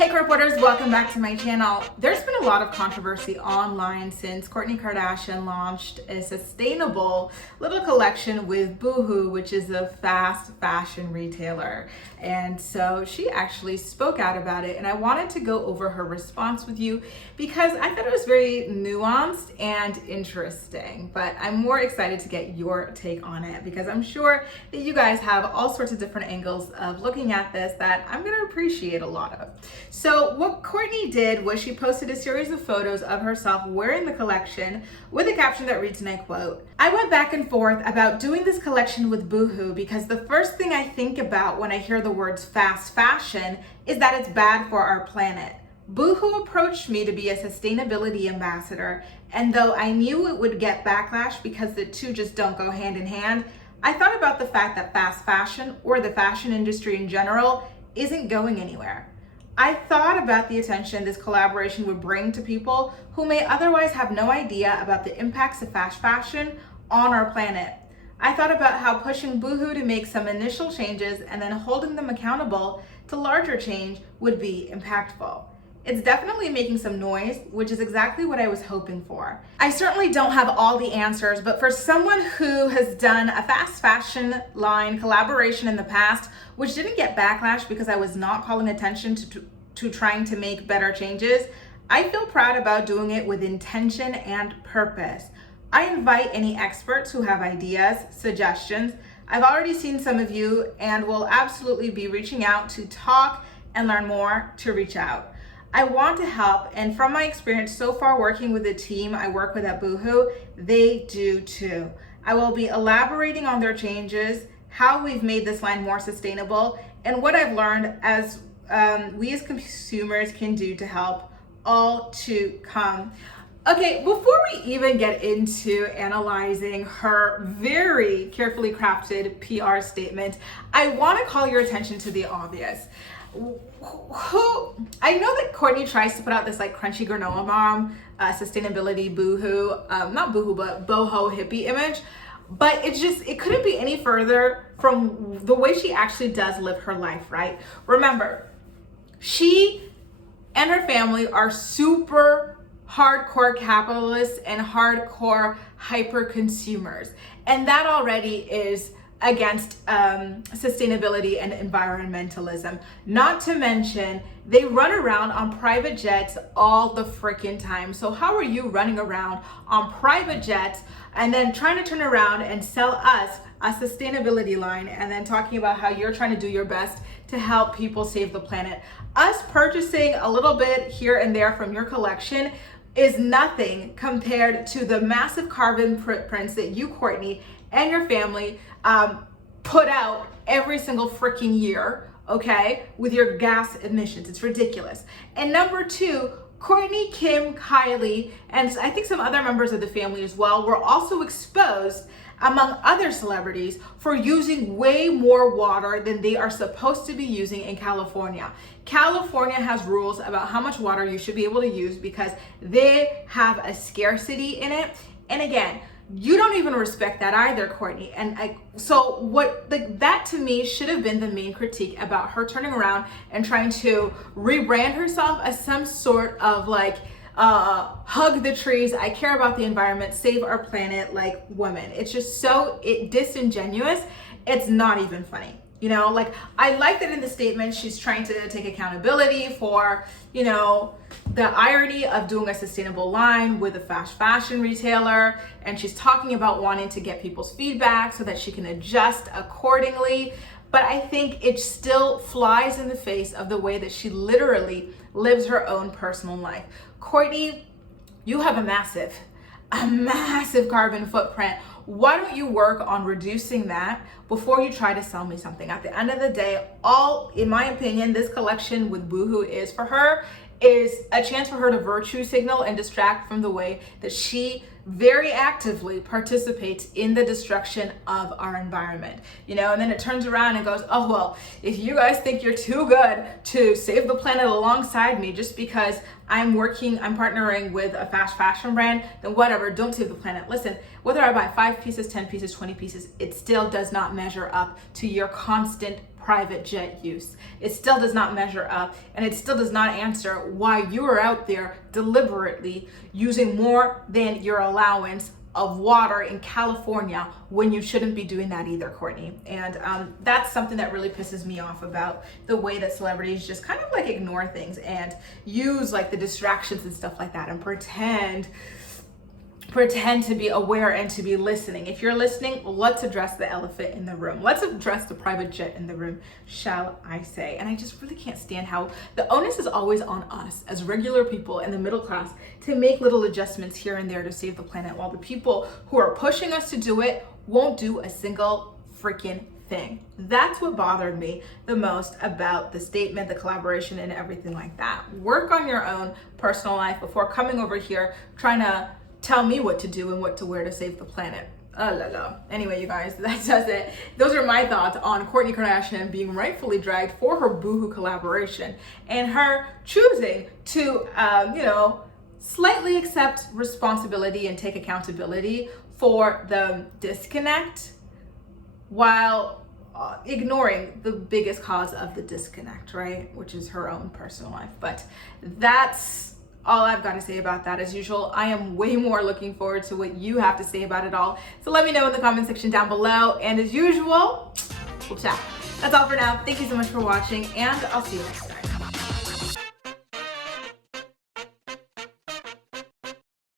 Hey reporters, welcome back to my channel. There's been a lot of controversy online since Kourtney Kardashian launched a sustainable little collection with Boohoo, which is a fast fashion retailer. And so she actually spoke out about it, and I wanted to go over her response with you because I thought it was very nuanced and interesting. But I'm more excited to get your take on it because I'm sure that you guys have all sorts of different angles of looking at this that I'm going to appreciate a lot of. So what Kourtney did was she posted a series of photos of herself wearing the collection with a caption that reads, and I quote, "I went back and forth about doing this collection with Boohoo because the first thing I think about when I hear the words fast fashion is that it's bad for our planet. Boohoo approached me to be a sustainability ambassador, and though I knew it would get backlash because the two just don't go hand in hand, I thought about the fact that fast fashion, or the fashion industry in general, isn't going anywhere. I thought about the attention this collaboration would bring to people who may otherwise have no idea about the impacts of fast fashion on our planet. I thought about how pushing Boohoo to make some initial changes and then holding them accountable to larger change would be impactful. It's definitely making some noise, which is exactly what I was hoping for. I certainly don't have all the answers, but for someone who has done a fast fashion line collaboration in the past, which didn't get backlash because I was not calling attention to trying to make better changes, I feel proud about doing it with intention and purpose. I invite any experts who have ideas, suggestions. I've already seen some of you and will absolutely be reaching out to talk and learn more, to reach out. I want to help, and from my experience so far working with the team I work with at Boohoo, they do too. I will be elaborating on their changes, how we've made this line more sustainable, and what I've learned as we as consumers can do to help, all to come. Okay, before we even get into analyzing her very carefully crafted PR statement, I want to call your attention to the obvious. I know that Kourtney tries to put out this like crunchy granola mom, sustainability Boohoo, not Boohoo, but boho hippie image, but it couldn't be any further from the way she actually does live her life, right? Remember, she and her family are super hardcore capitalists and hardcore hyper consumers, and that already is against sustainability and environmentalism. Not to mention, they run around on private jets all the freaking time. So how are you running around on private jets and then trying to turn around and sell us a sustainability line and then talking about how you're trying to do your best to help people save the planet? Us purchasing a little bit here and there from your collection is nothing compared to the massive carbon footprints that you, Kourtney, and your family put out every single freaking year, okay, with your gas emissions. It's ridiculous. And number two, Kourtney, Kim, Kylie, and I think some other members of the family as well were also exposed, among other celebrities, for using way more water than they are supposed to be using in California. California has rules about how much water you should be able to use because they have a scarcity in it. And again, you don't even respect that either, Kourtney. And that to me should have been the main critique about her turning around and trying to rebrand herself as some sort of like hug the trees, I care about the environment, save our planet like woman. It's just so disingenuous. It's not even funny. You know, like I like that in the statement she's trying to take accountability for, you know, the irony of doing a sustainable line with a fast fashion retailer, and she's talking about wanting to get people's feedback so that she can adjust accordingly. But I think it still flies in the face of the way that she literally lives her own personal life. Kourtney, you have a massive carbon footprint. Why don't you work on reducing that before you try to sell me something? At the end of the day, in my opinion, this collection with Boohoo is for her is a chance for her to virtue signal and distract from the way that she very actively participates in the destruction of our environment. You know, and then it turns around and goes, oh, well, if you guys think you're too good to save the planet alongside me just because I'm partnering with a fast fashion brand, then whatever, don't save the planet. Listen, whether I buy 5 pieces, 10 pieces, 20 pieces, it still does not measure up to your constant private jet use. It still does not measure up, and it still does not answer why you are out there deliberately using more than your allowance of water in California when you shouldn't be doing that either, Kourtney. And that's something that really pisses me off about the way that celebrities just kind of like ignore things and use like the distractions and stuff like that and pretend to be aware and to be listening. If you're listening, let's address the elephant in the room. Let's address the private jet in the room, shall I say. And I just really can't stand how the onus is always on us as regular people in the middle class to make little adjustments here and there to save the planet, while the people who are pushing us to do it won't do a single freaking thing. That's what bothered me the most about the statement, the collaboration, and everything like that. Work on your own personal life before coming over here trying to tell me what to do and what to wear to save the planet. Oh la la. Anyway, you guys, that does it. Those are my thoughts on Kourtney Kardashian being rightfully dragged for her Boohoo collaboration and her choosing to, slightly accept responsibility and take accountability for the disconnect while ignoring the biggest cause of the disconnect, right? Which is her own personal life. But that's all I've got to say about that. As usual, I am way more looking forward to what you have to say about it all. So let me know in the comment section down below. And as usual, we'll chat. That's all for now. Thank you so much for watching, and I'll see you next time.